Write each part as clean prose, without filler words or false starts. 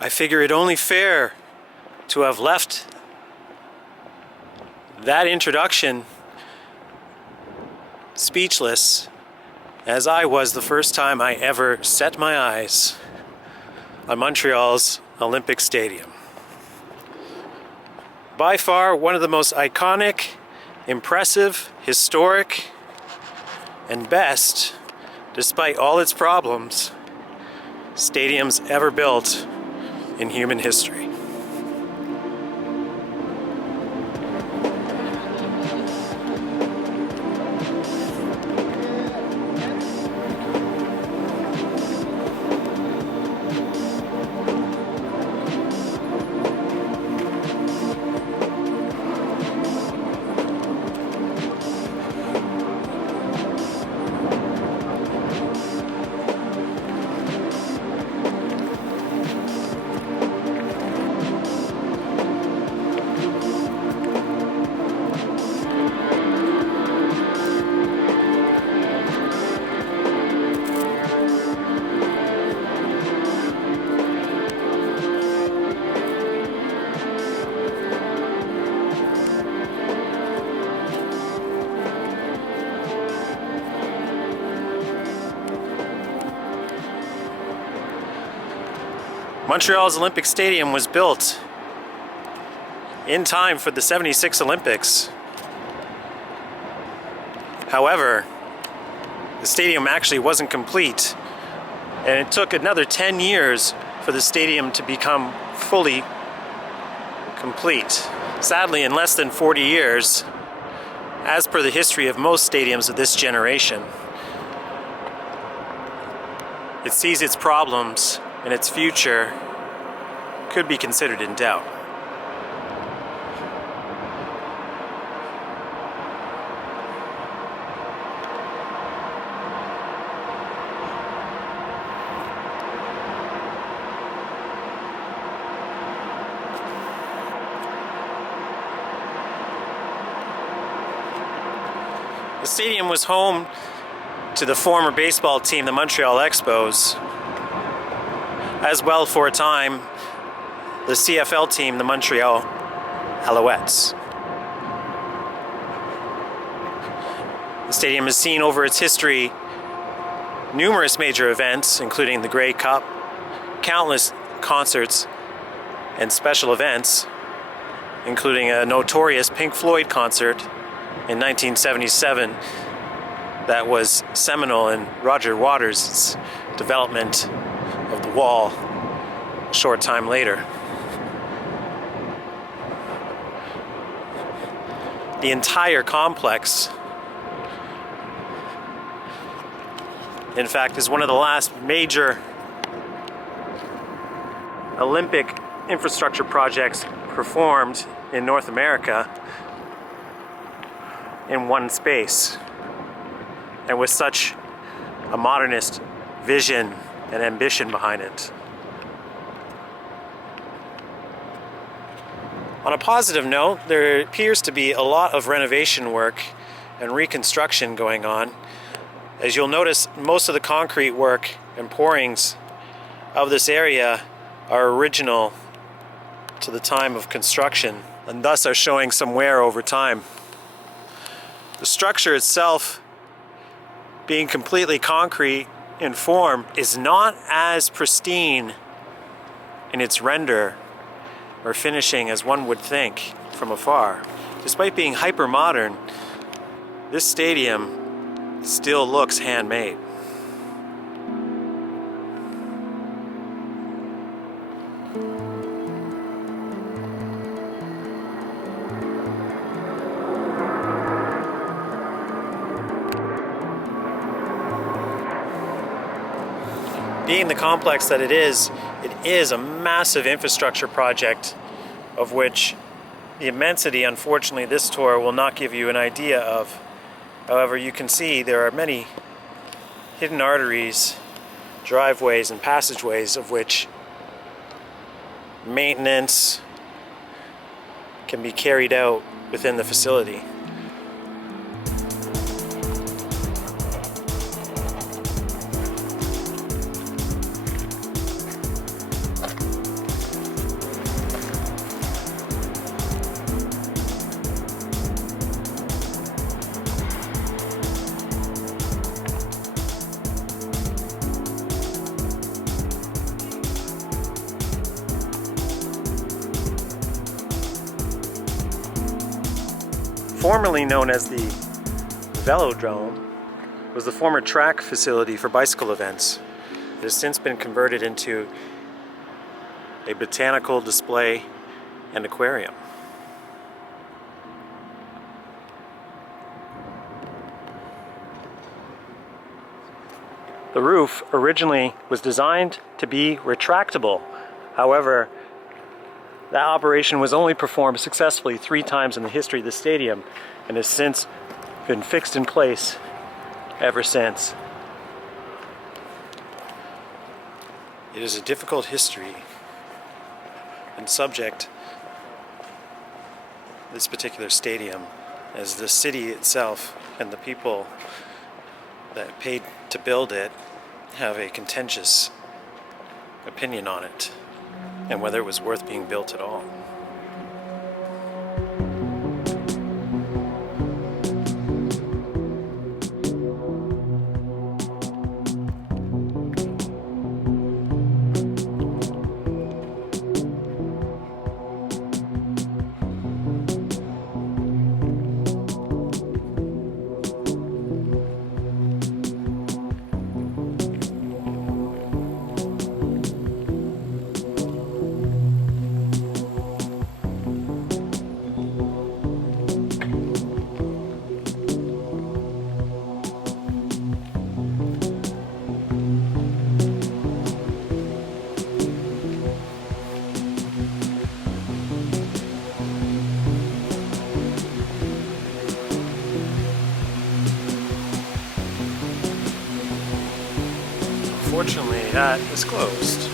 I figure it only fair to have left that introduction speechless, as I was the first time I ever set my eyes on Montreal's Olympic Stadium. By far one of the most iconic, impressive, historic, and best, despite all its problems, stadiums ever built in human history. Montreal's Olympic Stadium was built in time for the '76 Olympics. However, the stadium actually wasn't complete, and it took another 10 years for the stadium to become fully complete. Sadly, in less than 40 years, as per the history of most stadiums of this generation, it sees its problems and its future could be considered in doubt. The stadium was home to the former baseball team, the Montreal Expos, as well for a time the CFL team, the Montreal Alouettes. The stadium has seen over its history numerous major events, including the Grey Cup, countless concerts and special events, including a notorious Pink Floyd concert in 1977 that was seminal in Roger Waters' development of the wall a short time later. The entire complex, in fact, is one of the last major Olympic infrastructure projects performed in North America in one space, and with such a modernist vision and ambition behind it. On a positive note, there appears to be a lot of renovation work and reconstruction going on. As you'll notice, most of the concrete work and pourings of this area are original to the time of construction, and thus are showing some wear over time. The structure itself, being completely concrete in form, is not as pristine in its render or finishing as one would think from afar. Despite being hyper modern, this stadium still looks handmade. Being the complex that it is a massive infrastructure project of which the immensity, unfortunately, this tour will not give you an idea of. However, you can see there are many hidden arteries, driveways, and passageways of which maintenance can be carried out within the facility. formerly known as the velodrome, was the former track facility for bicycle events. It has since been converted into a botanical display and aquarium. The roof originally was designed to be retractable. However, that operation was only performed successfully 3 times in the history of the stadium and has since been fixed in place ever since. It is a difficult history and subject, this particular stadium, as the city itself and the people that paid to build it have a contentious opinion on it and whether it was worth being built at all. Unfortunately, that is closed.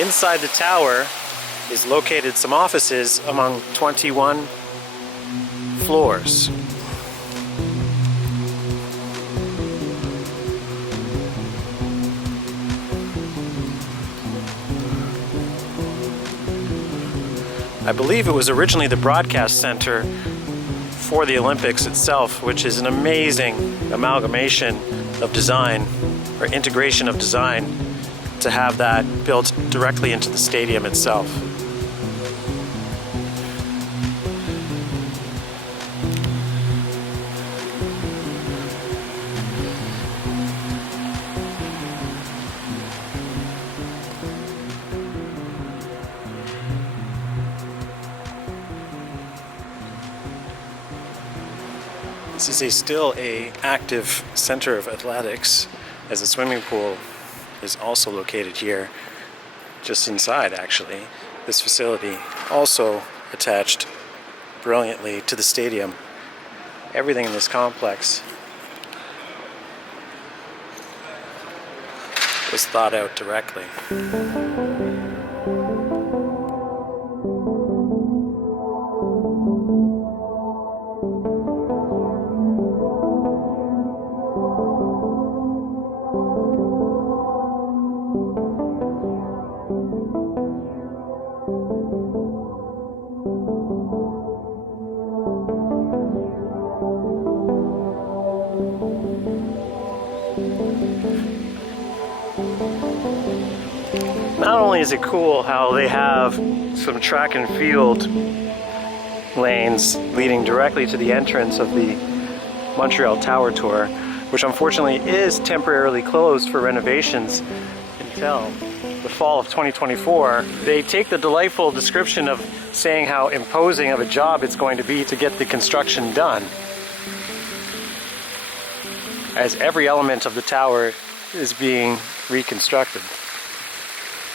Inside the tower is located some offices among 21 floors. I believe it was originally the broadcast center for the Olympics itself, which is an amazing amalgamation of design, or integration of design, to have that built directly into the stadium itself. This is still an active center of athletics, as the swimming pool is also located here, just inside actually. This facility also attached brilliantly to the stadium. Everything in this complex was thought out directly. Not only is it cool how they have some track and field lanes leading directly to the entrance of the Montreal Tower Tour, which unfortunately is temporarily closed for renovations until the fall of 2024. They take the delightful description of saying how imposing of a job it's going to be to get the construction done, as every element of the tower is being reconstructed.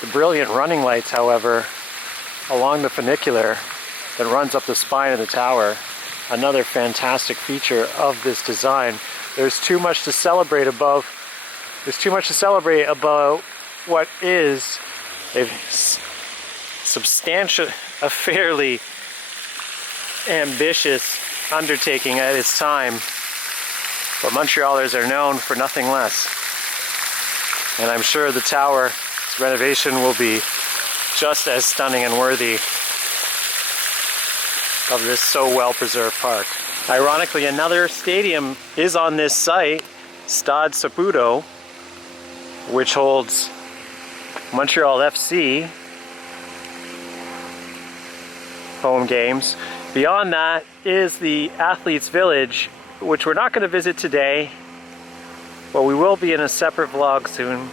The brilliant running lights, however, along the funicular that runs up the spine of the tower, another fantastic feature of this design. There's too much to celebrate about what is a fairly ambitious undertaking at its time, but Montrealers are known for nothing less. And I'm sure the tower's renovation will be just as stunning and worthy of this so well-preserved park. Ironically, another stadium is on this site, Stade Saputo, which holds Montreal FC home games. Beyond that is the Athletes Village, which we're not going to visit today, but we will be in a separate vlog soon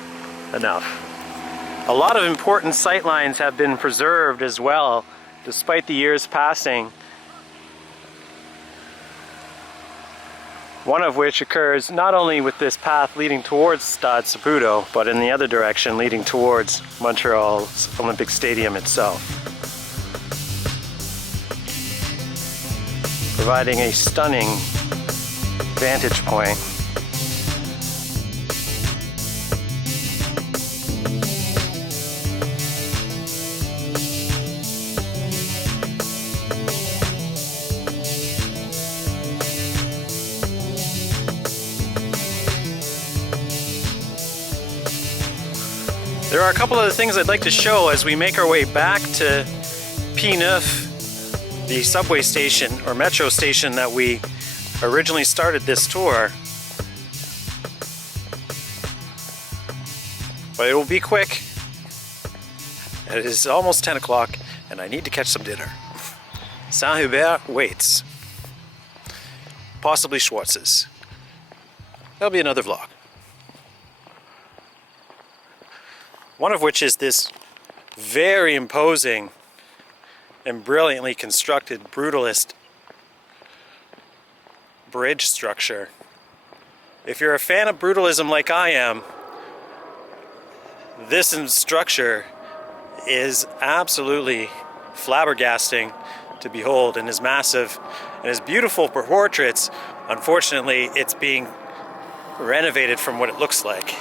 enough. A lot of important sightlines have been preserved as well, despite the years passing. One of which occurs not only with this path leading towards Stade Saputo, but in the other direction leading towards Montreal's Olympic Stadium itself, providing a stunning vantage point. There are a couple of things I'd like to show as we make our way back to P9, the subway station or metro station that we originally started this tour. But it will be quick. It is almost 10 o'clock and I need to catch some dinner. Saint-Hubert waits. Possibly Schwartz's. That'll be another vlog. One of which is this very imposing and brilliantly constructed Brutalist bridge structure. If you're a fan of brutalism like I am, this structure is absolutely flabbergasting to behold and is massive and is beautiful for portraits. Unfortunately, it's being renovated from what it looks like.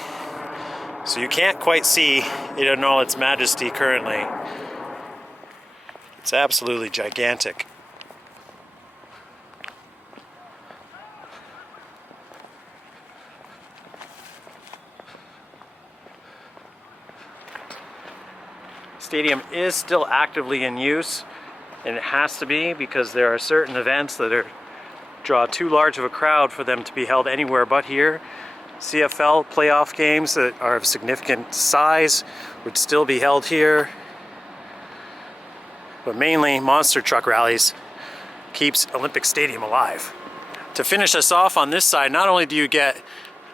So you can't quite see it in all its majesty currently. It's absolutely gigantic. Stadium is still actively in use, and it has to be because there are certain events that draw too large of a crowd for them to be held anywhere but here. CFL playoff games that are of significant size would still be held here, but mainly monster truck rallies keeps Olympic Stadium alive. To finish us off on this side, not only do you get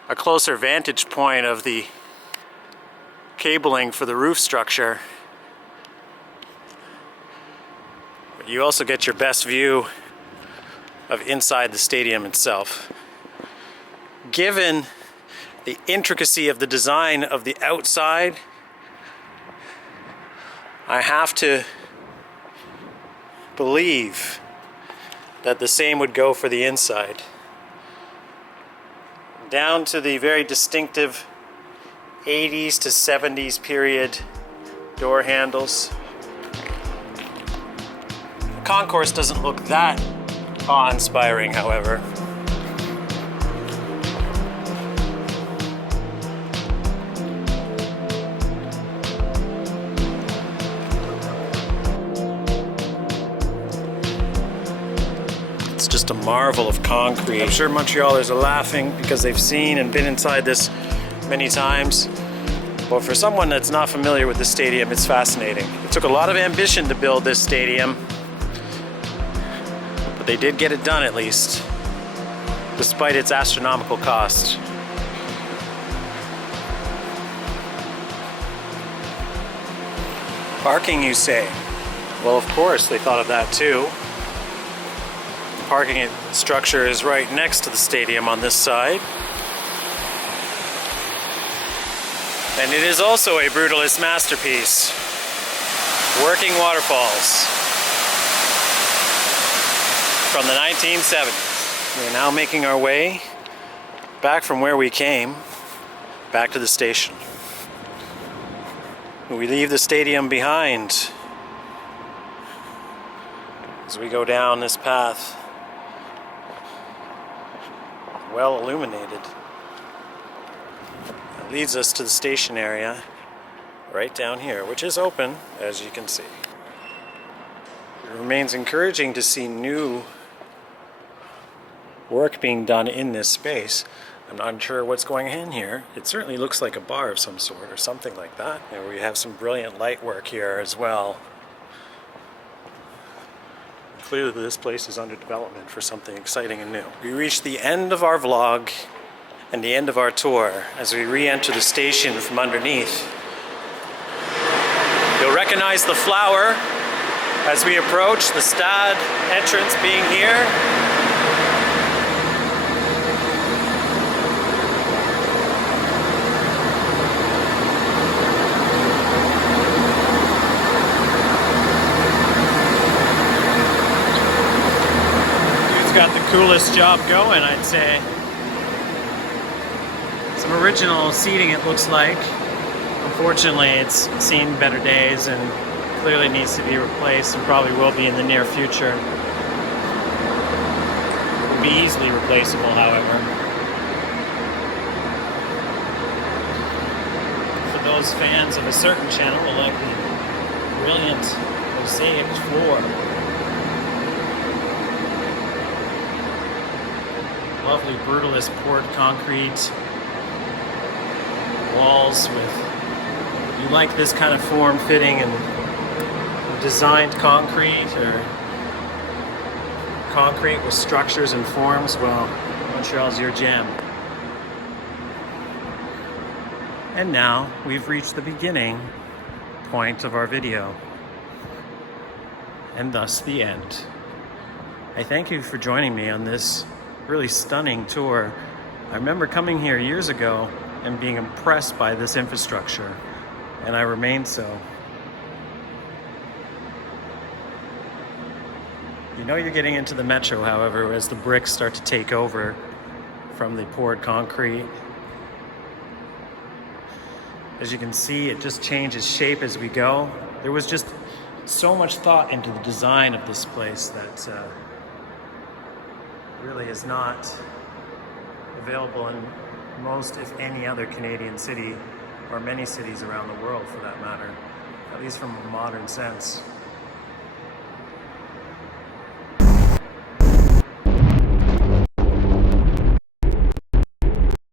a closer vantage point of the cabling for the roof structure, but you also get your best view of inside the stadium itself. Given the intricacy of the design of the outside, I have to believe that the same would go for the inside. Down to the very distinctive 80s to 70s period door handles. The concourse doesn't look that awe-inspiring, however. Just a marvel of concrete. I'm sure Montrealers are laughing because they've seen and been inside this many times. But for someone that's not familiar with the stadium, it's fascinating. It took a lot of ambition to build this stadium, but they did get it done at least, despite its astronomical cost. Parking, you say? Well, of course, they thought of that too. Parking structure is right next to the stadium on this side. And it is also a Brutalist masterpiece. Working waterfalls from the 1970s. We're now making our way back from where we came, back to the station. We leave the stadium behind as we go down this path. Well illuminated. It leads us to the station area right down here, which is open, as you can see. It remains encouraging to see new work being done in this space. I'm not sure what's going in here. It certainly looks like a bar of some sort or something like that. And we have some brilliant light work here as well. Clearly this place is under development for something exciting and new. We reached the end of our vlog and the end of our tour as we re-enter the station from underneath. You'll recognize the flower as we approach the Stade entrance being here. Got the coolest job going, I'd say. Some original seating, it looks like. Unfortunately, it's seen better days and clearly needs to be replaced, and probably will be in the near future. It will be easily replaceable, however. For those fans of a certain channel, like the brilliant mosaic floor. Lovely Brutalist poured concrete walls with, you like this kind of form-fitting and designed concrete, or concrete with structures and forms, well, Montreal's your jam. And now we've reached the beginning point of our video, and thus the end. I thank you for joining me on this really stunning tour. I remember coming here years ago and being impressed by this infrastructure, and I remain so. You know you're getting into the metro, however, as the bricks start to take over from the poured concrete. As you can see, it just changes shape as we go. There was just so much thought into the design of this place that really is not available in most, if any, other Canadian city, or many cities around the world for that matter, at least from a modern sense.